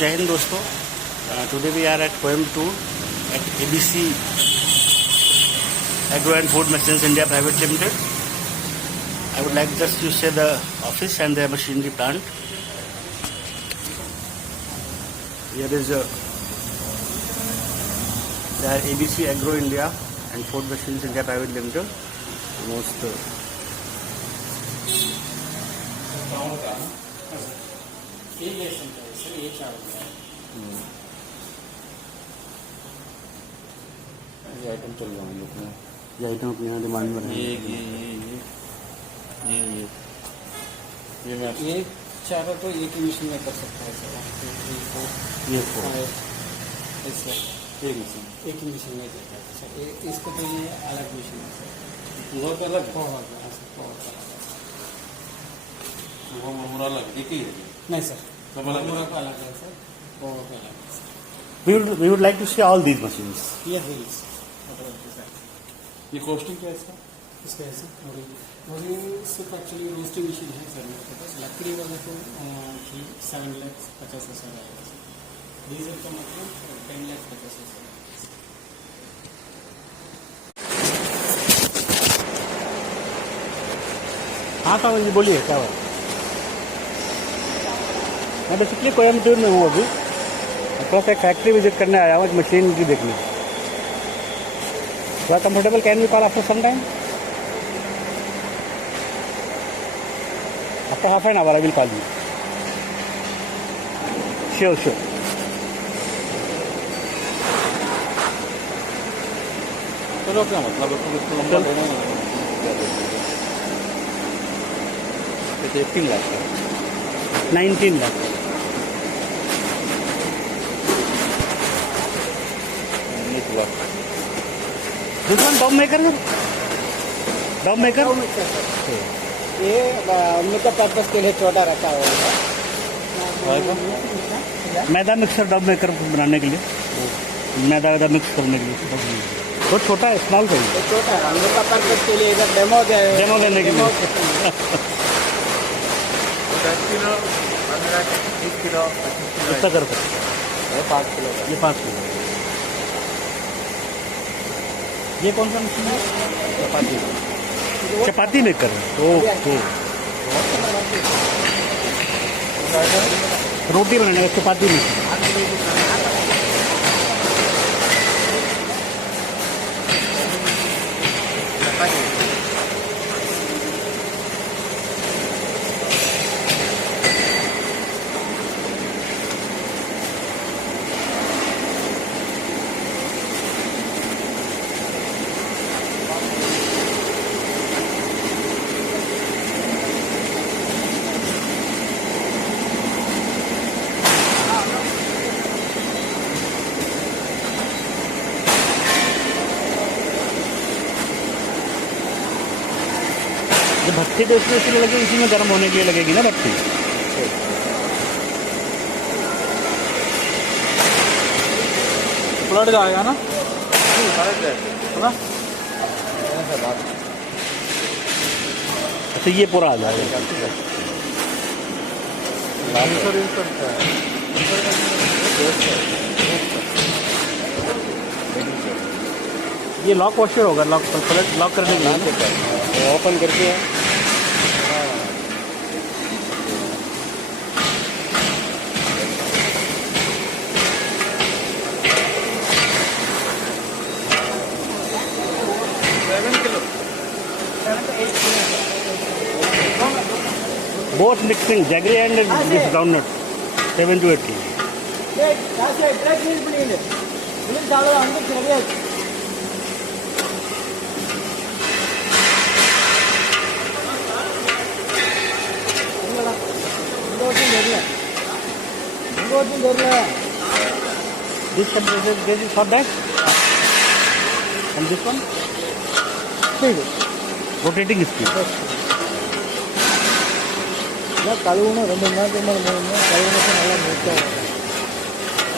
जय हिंद दोस्तों. Today we are at Coimbatore at ABC Agro and Food Machines India Private Limited. I would like just to say the office and the machinery plant. Here is the ABC Agro India and Food Machines India Private Limited. Most ये item चल रहा है लोग में. ये item अपने यहाँ demand में है. ये चारों तो एक ही मशीन में कर सकता है सर. ये एक मशीन एक ही मशीन में करता है सर. इसको तो ये अलग मशीन है सर. बहुत अलग अलग एक ही है. नहीं सर, सब अलग अलग है सर. बहुत अलग है sir. We would like to see all these machines. ये ये कॉस्टिंग क्या है इसका? इसका है सर और ये सिर्फ एक्चुअली रोस्टिंग मशीन है सर मेरे पास. लकड़ी वाले को 7,50,000 आएगा सर. डीजल का मतलब 10,50,000. हाँ सावन जी बोलिए क्या हुआ. मैं बेसिकली कोयम्बटूर में हूँ अभी. थोड़ा सा एक फैक्ट्री विजिट करने आया हूँ, एक मशीन की देखने. थोड़ा comfortable can we call after some time. After half an hour I will call you. Sure sure. चलो क्या मतलब है इसको लंबा देना है. 18 लाख 19 लाख. दूसरा डॉब मेकर है. डॉब मेकर ये उनका पर्पज के लिए छोटा रखा हुआ है. मैदा मिक्सर डॉब मेकर बनाने के लिए. मैदा मिक्स करने के लिए बहुत छोटा है. स्मॉल का छोटा है उनका पर्पज के लिए. इधर डेमो देने के लिए 10 किलो 15 20 किलो 25 किलो कितना कर 5 किलो. ये 5 किलो. ये कौन सा मशीन है? चपाती मेकर. ओके. रोटी बनाने का चपाती मेकर. जो भट्टी तो इसलिए लगी, इसी में गर्म होने के लिए लगेगी ना भट्टी. पलट जाएगा ना. अच्छा ये पूरा आ जाएगा. ये लॉक वॉशर होगा. लॉक करने के लिए ओपन करके both mixing jaggery and this groundnut 7 to 8 kg. This compressor this is for that and this one rotating speed. கழுவுணும் 2 மணி நேரத்துக்கு மேலே 3 மணி நேரம் கழுவுனது நல்லா நீட்டாக.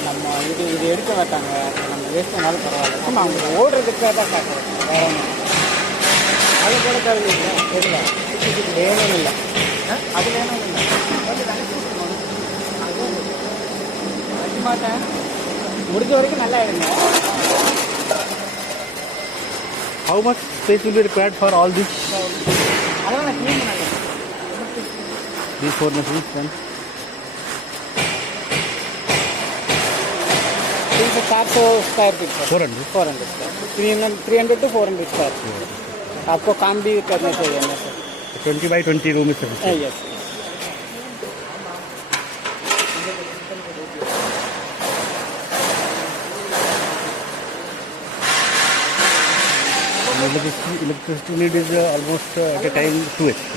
நம்ம இது எடுக்க மாட்டாங்க. நம்ம வேஸ்ட் பண்ணாலும் பரவாயில்ல. நம்ம அவங்க ஓடுறதுக்காக தான் காட்டுறோம். வேற ஒன்றும் அது கூட கழுவிங்க தெரியல. வேணும் இல்லை அது வேணும் இல்லை. மாட்டேன் முடிஞ்ச வரைக்கும் நல்லா எடுங்க. How much space will be required for all these அதெல்லாம் நான் க்ளீன் பண்ணல. 4 machines then? 400 स्क्वायर फीट पर 400. 400 300 to 400 स्क्वायर फीट. आपको काम भी करना चाहिए ना sir. 20 by 20 room is sufficient. Yes. Electricity need is almost at a time 2 HP.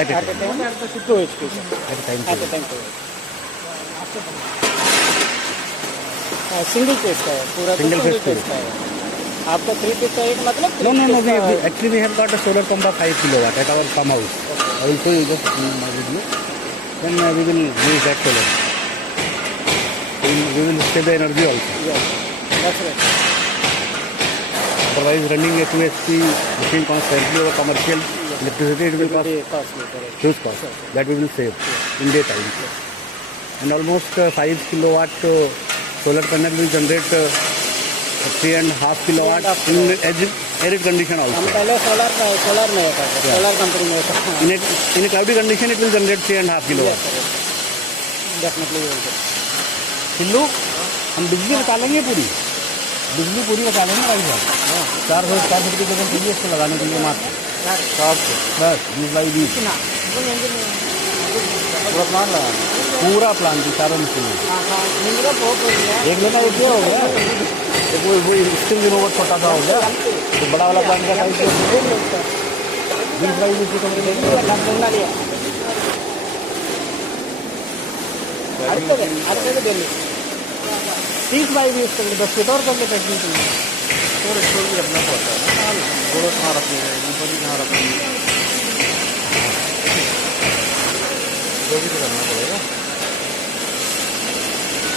At a At a time. time 2 HP sir. At a time. At a time 2 single phase का है पूरा. Single phase face का है. आपका 3 face का एक मतलब No. Actually, we have got a solar pump of 5 kilowatt at our farmhouse. I will show you just in my video. Then we will use that solar. We will save the energy also. Yes, that's right. Otherwise, running a 2 HP machine constantly over commercial electricity, it will cost Very costly, correct. huge cost. That we will save in daytime. And almost 5 kilowatt solar panel will generate 3.5 kilowatt in arid condition हम also. पहले solar में होता था, solar company में होता था. In a cloudy condition, it will generate 3.5 kilowatt. Definitely kilo हम बिजली निकालेंगे पूरी निकालेंगे भाई साहब. 400 स्क्वायर फीट की जगह चाहिए इसको लगाने के लिए मात्र बस 20 by 20 पूरा प्लान की चारों मशीन एक लेना एक ये हो गया. एक वो स्टील रिमोवर छोटा सा हो गया. तो बड़ा वाला प्लान का साइज 20 by 20 அடுத்தது டெல்லி 30 by 20 कर 10 फीट और कर ले टेक्निक में. और इसको भी रखना पड़ता है ना. थोड़ा कहाँ रखेंगे ऊपर ही कहाँ रखेंगे वो भी तो करना पड़ेगा.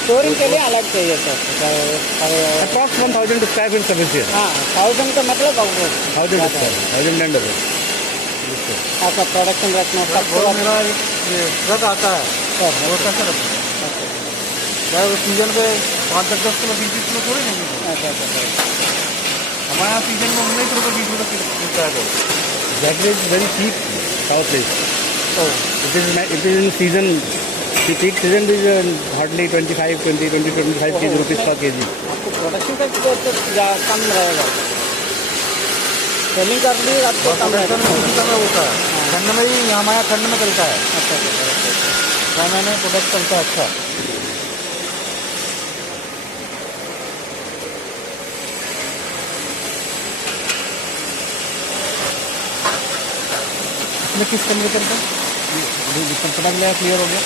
स्टोरिंग के लिए अलग चाहिए sir. Approx 1000 square feet sufficient. हाँ 1000 का मतलब 1000 and under. आपका प्रोडक्शन रखना सब मेरा एक ट्रक आता है वो कैसे रखना क्या वो सीजन पे 5-10 किलो 20 किलो थोड़ी नहीं. अच्छा. हमारे यहाँ सीजन में 19 रुपये 20 रुपये किलो मिलता है. Jaggery is very cheap south place. तो It is in season. The peak season is hardly 25 rupees per kg. आपको प्रोडक्शन का कम रहेगा. सेलिंग कर भी आपको कम रहेगा. समय होता है ठंड में ही हमारे यहाँ ठंड में चलता है. अच्छा. 6 महीने प्रोडक्ट चलता है. अच्छा इसमें किस टेम्परेचर पर पता चला क्लियर हो गया.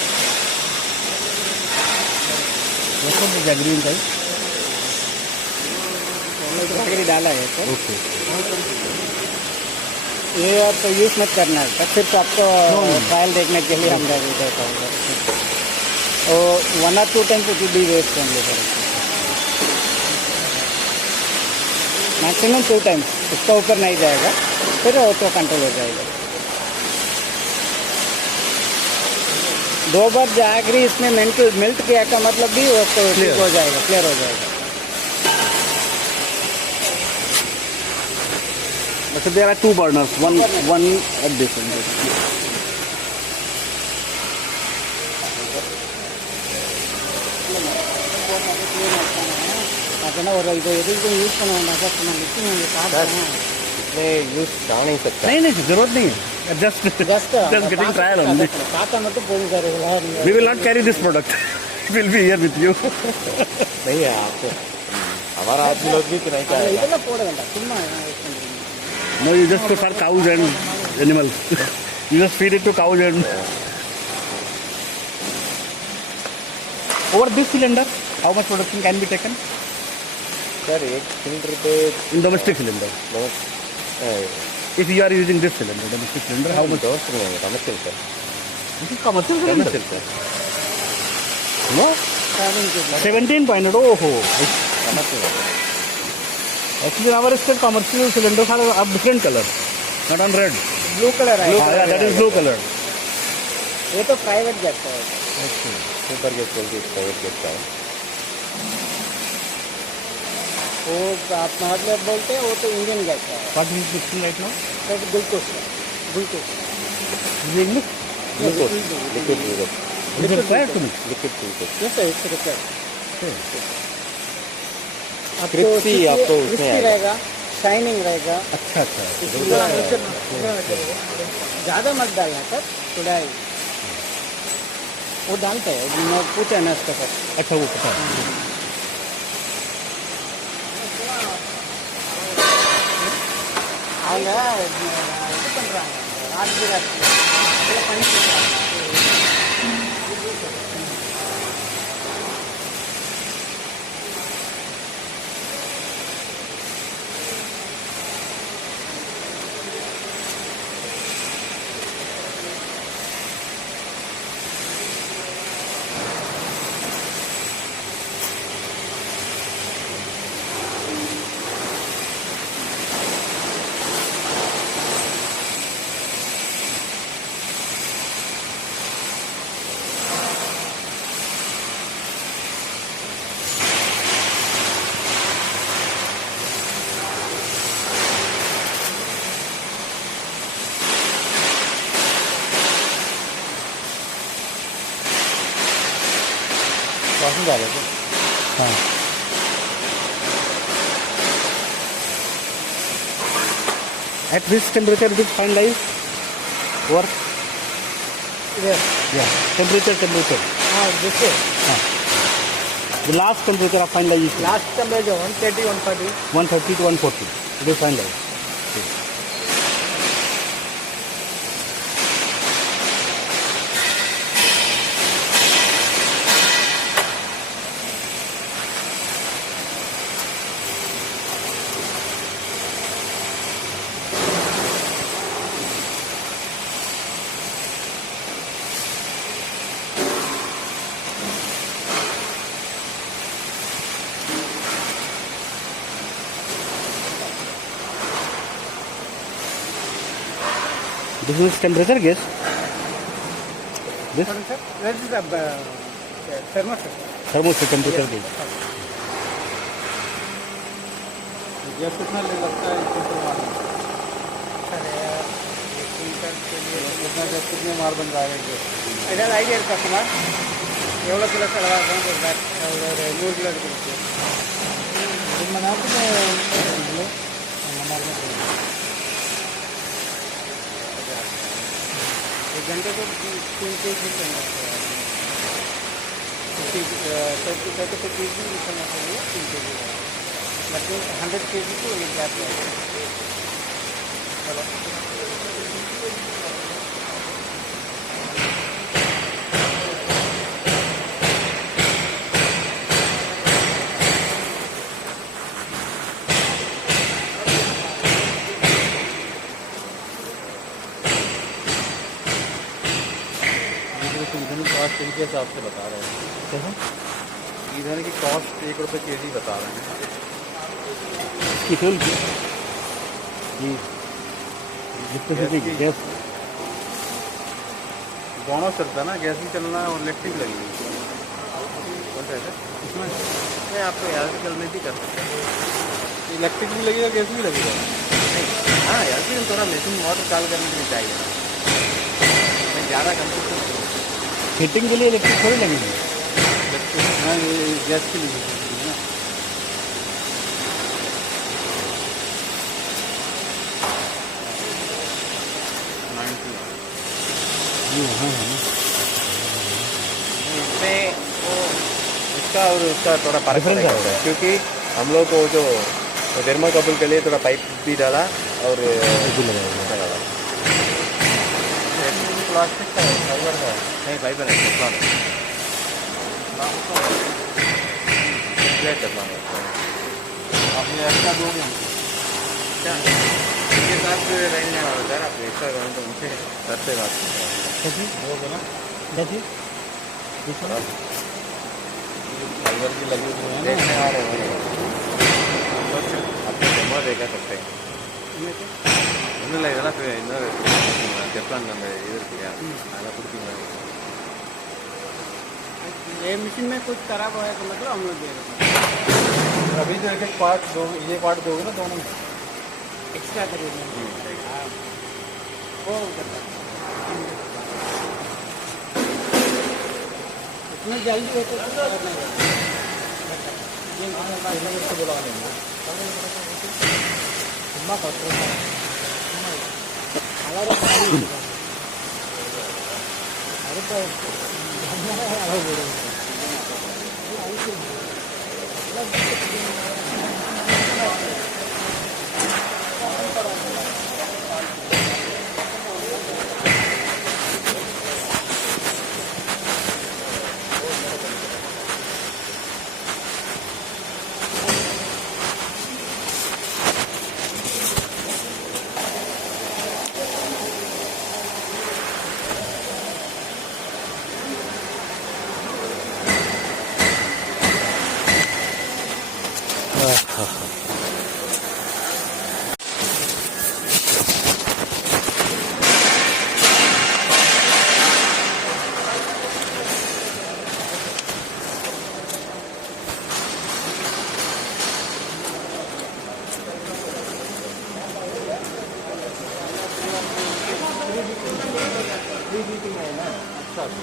जैगरी का जैगरी डाला है सर. ओके. ये आप यूज़ मत करना है सर. सिर्फ आपको ट्रायल देखने के लिए हम देता हूँ. और 1 or 2 times it will be waste only sir. Maximum 2 times उसका ऊपर नहीं जाएगा. फिर ऑटो कंट्रोल हो जाएगा. 2 बार जैगरी इसमें मेल्ट किया का मतलब भी वो ठीक हो जाएगा, क्लियर हो जाएगा. So there are 2 burners, one at this end. அப்படின்னா ஒரு இது எதுக்கு யூஸ் பண்ண வேண்டாம் சார். நான் லிஸ்டிங் உங்களுக்கு காட்டுறேன். यूज जा नहीं सकता. नहीं जरूरत नहीं है. Just getting trial only. பார்த்தா மட்டும் போதும் sir. We will not carry this product. It will be here with you. नहीं है आपको हमारा आदमी लोग भी तो नहीं खाएगा. இதெல்லாம் போட வேண்டாம். சும்மா யூஸ் பண்ணுறீங்க. No, you just for cows and animals. You just feed it to cows and. Over this cylinder, how much production can be taken? Sir एक सिलेंडर पे In domestic cylinder. If you are using this cylinder, domestic cylinder, how much? दोस्त नहीं है commercial sir. This is commercial cylinder. Commercial sir. No? 17.0. Oh, commercial. actually our state commercial cylinders are of different color, not on red. Blue colour है. Yeah, that is blue color. ये तो private jet है. Okay. Super gas बोल के private gas का है। वो आप मतलब बोलते हैं वो तो इंडियन गैस है। What is mixing right now? सब glucose glucose Is it mix? Glucose liquid glucose Is it required to mix? Liquid glucose जैसे इस रिक्वायर्ड क्रिस्पी आपको उसमें आएगा। रहेगा, शाइनिंग रहेगा। अच्छा अच्छा ज़्यादा मत डालना सर, थोड़ा ही वो डालते हैं, मैं पूछा ना उसका सर। अच्छा वो पता है அவங்க இது பண்ணுறாங்க ராத்திரி பண்ணி पसंद आ रहा है। हाँ at which temperature it is finalized work इधर yeah temperature हाँ जैसे the last temperature of finalization last में जो 130 140 130 to 140 it is finalized this is temperature gauge this Where is the thermostat? thermostat temperature gauge gas कितना लगता है कितना gas कितने मार बन जाएगा ஏதாவது ஐடியா இருக்கா சுமார் எவ்வளோ கிலோ செலவாகும் ஒரு பேக் ஒரு 100 கிலோ எடுக்கிறதுக்கு 2 மணி நேரத்துக்கு एक घंटे को 3 केजी करना चाहिए 30 केजी निकलना चाहिए 3 केजी मतलब 100 केजी को एक गैप लगेगा चलो ईंधन की कॉस्ट इनके हिसाब से बता रहे हैं ईंधन की कॉस्ट ₹1 केजी बता रहे हैं की फ्यूल की जी जितने से गैस दोनों चलता है ना गैस भी चलना है और इलेक्ट्रिक लगी हुई कौन सा है इसमें नहीं आपको इलेक्ट्रिकल में भी कर सकते हैं इलेक्ट्रिक भी लगेगा गैस भी लगेगा हाँ यार फिर थोड़ा मशीन मोटर चालू करने के लिए चाहिए ना ज़्यादा कंप्यूटर फिटिंग के लिए इलेक्ट्रिक थोड़ी लगेगी हाँ ये गैस के लिए है ना जी हाँ हाँ इसमें वो इसका और उसका थोड़ा फर्क Difference पड़ेगा होगा। क्योंकि हम लोग को जो थर्मोकपल के लिए थोड़ा पाइप भी डाला और बिल्कुल लगाएगा डाला प्लास्टिक का फाइबर का नहीं फाइबर है आपने एक्स्ट्रा दोगे क्या इसके साथ रहने वाला सर आप एक्स्ट्रा करें तो उनसे सर से बात दोगे ना कैसी फाइबर की लगी हुई है देखने आ रहे हैं आपको जमा देखा सकते हैं ஒன்றும் இல்லை இதெல்லாம் இன்னொரு டெப்லான் நம்ம இது இருக்கு இல்லையா அதெல்லாம் கொடுத்தீங்க ये मशीन में कुछ खराब हुआ है तो मतलब हम लोग दे रहे हैं। अभी जो एक पार्ट दो, ये पार्ट दोगे ना दोनों एक्स्ट्रा खरीदने वो करता है। इतना जल्दी होता है तो बुला लेंगे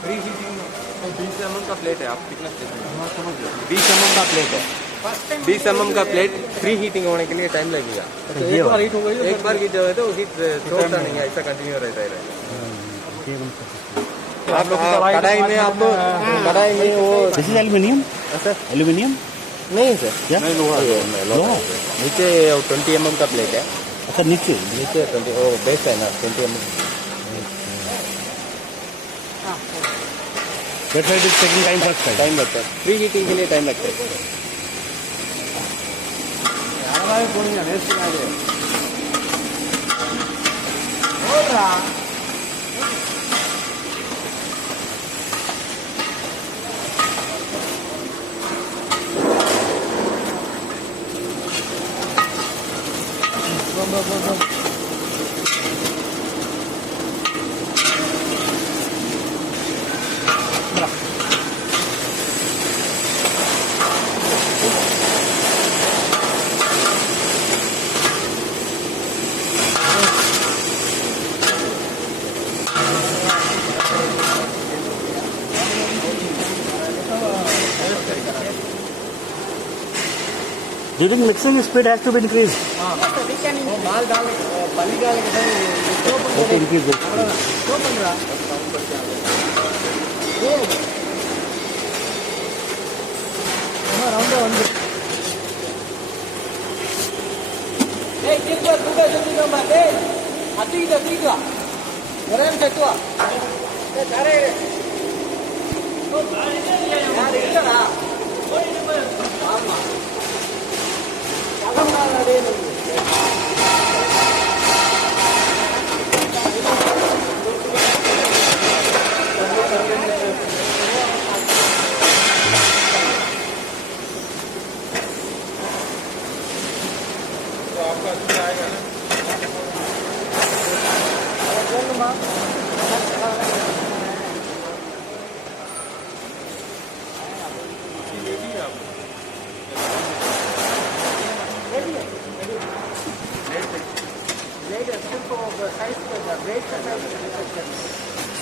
फ्री हीटिंग तो 20 mm का प्लेट है। आप कितना समझ लो 20 mm का प्लेट है। 20 mm का प्लेट फ्री हीटिंग होने के लिए टाइम लगेगा। एक बार हीट हो गई, एक बार हीट हो तो हीट छोड़ता नहीं है, ऐसा कंटिन्यू रहता है। आप कढ़ाई में आपको कढ़ाई में वो this is aluminium sir aluminium नहीं सर क्या लोहा लोहा नीचे 20 mm का प्लेट है। अच्छा नीचे नीचे 20 वो बेस है ना 20 mm। That's why it is taking time first time. Time लगता है, फ्री हीटिंग के लिए टाइम लगता है। During mixing, speed has to be increased. माल डाल बली डाल के Okay, increase it.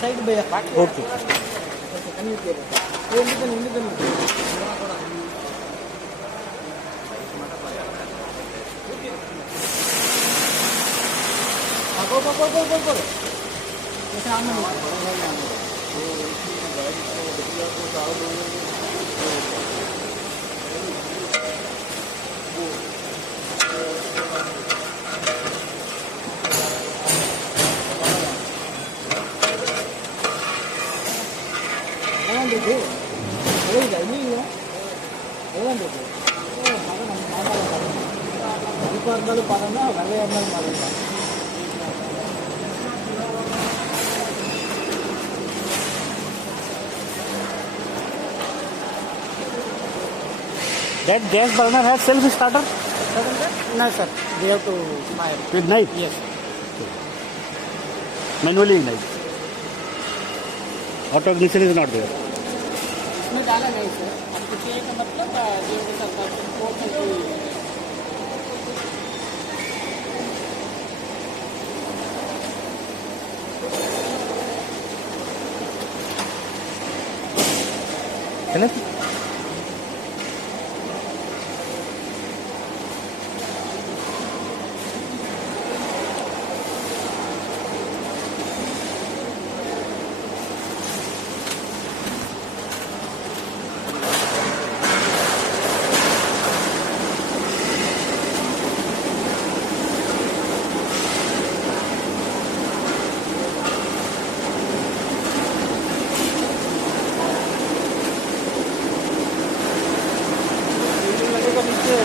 साइड भैया Okay. That gas burner has self starter No, sir. They have to fire. with knife. Yes. Manually ignite. Auto ignition is not there. इसमें डाला नहीं sir, आपको चाहिए का मतलब जो सरकार को है ना?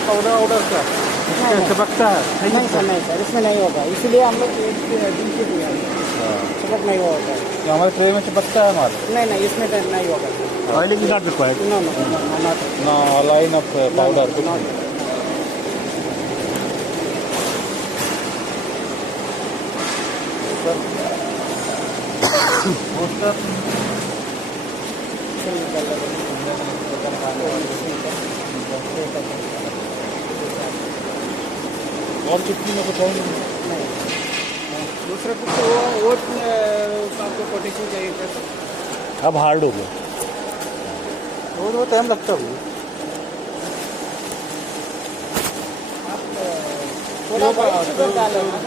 पाउडर वाउडर का चपकता है नहीं सर, नहीं सर, इसमें नहीं होगा, इसलिए हम लोग एक दिन के दिया चपक नहीं होगा। तो हमारे ट्रे में चिपकता है हमारे नहीं इसमें तो नहीं होगा। ऑयल की not required. No no no not ना लाइन ऑफ पाउडर कुछ नॉट। और चुटकी में कुछ और नहीं। दूसरा कुछ वो आपको कोटेशन चाहिए था सर। अब हार्ड हो गया। वो टाइम लगता है आप थोड़ा बहुत शुगर डालो ना।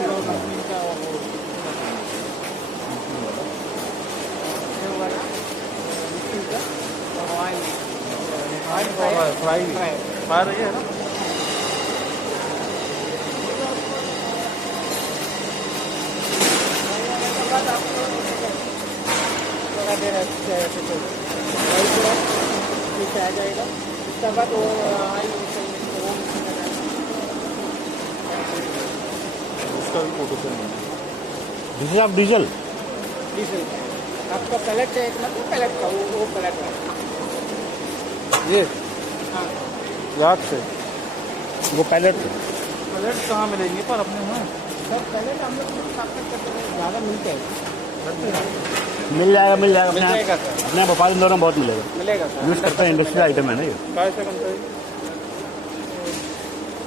फ्राई फ्राई रही है ना। थोड़ा देर ऐसे आ जाएगा, उसके बाद वो उसका भी photo send this is of diesel. Diesel आपका पैलेट चाहिए मतलब पैलेट का वो पैलेट का। ये हाँ याद से वो पैलेट प्लेट कहाँ मिलेंगे पर अपने यहाँ सर, पैलेट हम लोग ज़्यादा मिलते हैं। मिल जाएगा मिल जाएगा अपने सर, अपने भोपाल इंदौर में बहुत मिलेगा। मिलेगा सर। यूज करते हैं, इंडस्ट्रियल आइटम है ना ये। काय से बनता है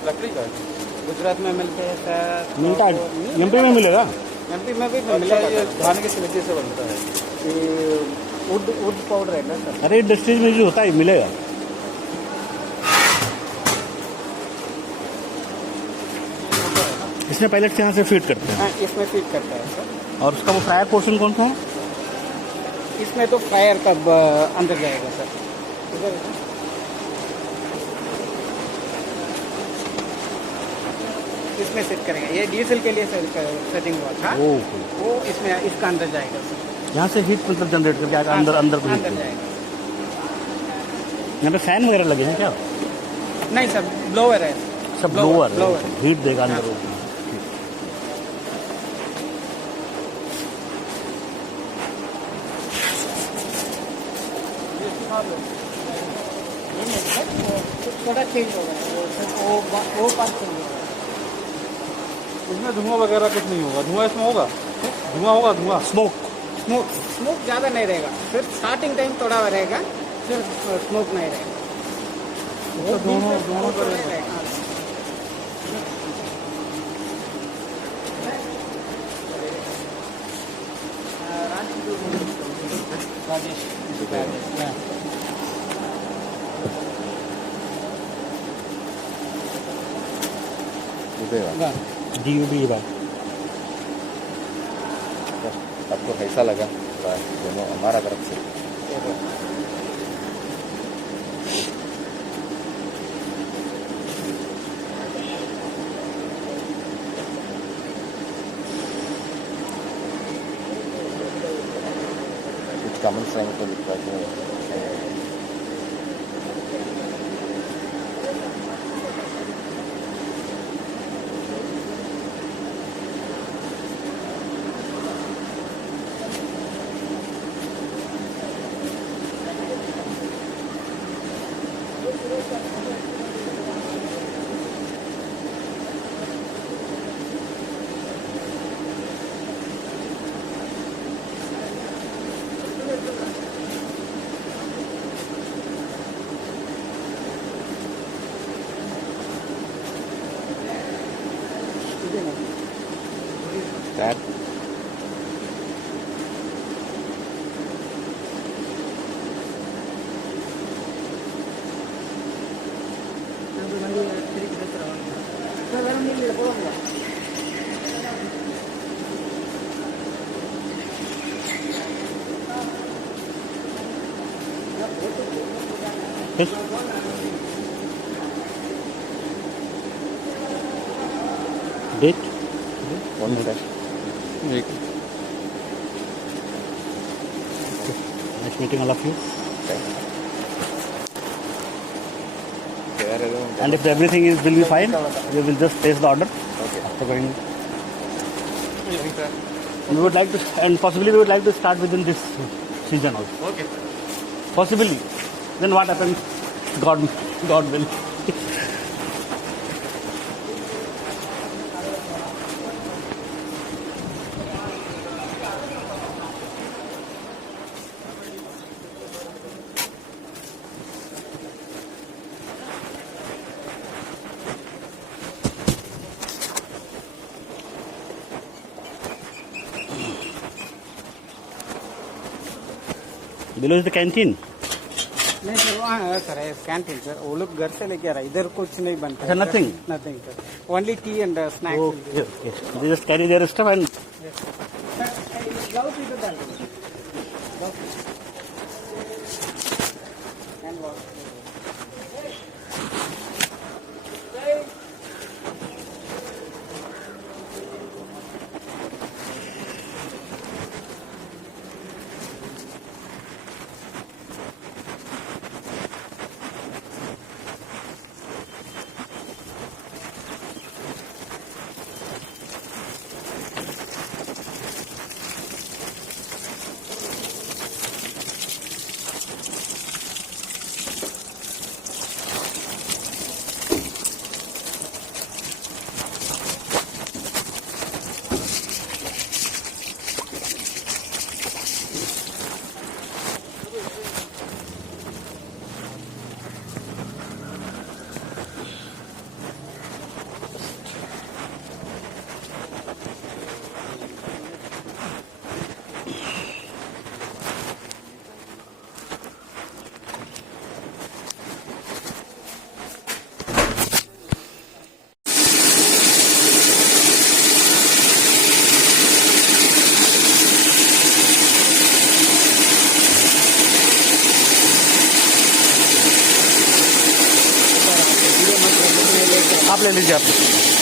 लकड़ी का है? गुजरात में मिलते हैं सर। मिलता है, एमपी में मिलेगा। एमपी में भी अच्छा मिलेगा ये सर। धान के छिलके से बनता है। ये वुड पाउडर है ना सर। अरे इंडस्ट्रीज में जो होता है मिलेगा। इसमें पैलेट यहाँ से फीड करते हैं। हाँ इसमें फिट करता है सर। और उसका वो फ्रायर पोर्शन कौन सा है? इसमें तो फायर तब अंदर जाएगा सर। इधर इसमें सेट करेंगे, ये डीजल के लिए सेटिंग हुआ था, ओके। वो इसमें इसका अंदर जाएगा सर। यहाँ से हीट मतलब जनरेट करके आएगा अंदर अंदर को अंदर heat। जाएगा। यहाँ पे फैन वगैरह लगे हैं क्या? नहीं सर, ब्लोअर है। सब ब्लोअर ब्लोअर। हीट देगा अंदर। थोड़ा चेंज होगा वो पार्ट चेंज होगा। इसमें धुआं वगैरह कुछ नहीं होगा। धुआं इसमें होगा? धुआं होगा? धुआं स्मोक स्मोक ज़्यादा नहीं रहेगा, सिर्फ स्टार्टिंग टाइम थोड़ा रहेगा, सिर्फ स्मोक नहीं रहेगा। तो दोनों का रहेगा। DUB बात। आपको कैसा लगा दोनों हमारा तरफ से? कुछ कमेंट्स रहेंगे तो लिखवा के That Yes. Date. one sec. Nice meeting all of you. There alone. And if everything will be fine, we will just place the order. Okay. After going. We would like to, and possibly we would like to start within this season also. Okay. Possibly. Then what happens? God will. Below is the canteen. नहीं sir वहाँ है sir है canteen sir वो लोग घर से लेके आ रहा है इधर कुछ नहीं बनता अच्छा, nothing? Nothing sir only T and snacks Okay, okay. They just carry their stuff and gloves इधर डाल दो हैंड वॉश आप ले लीजिए आप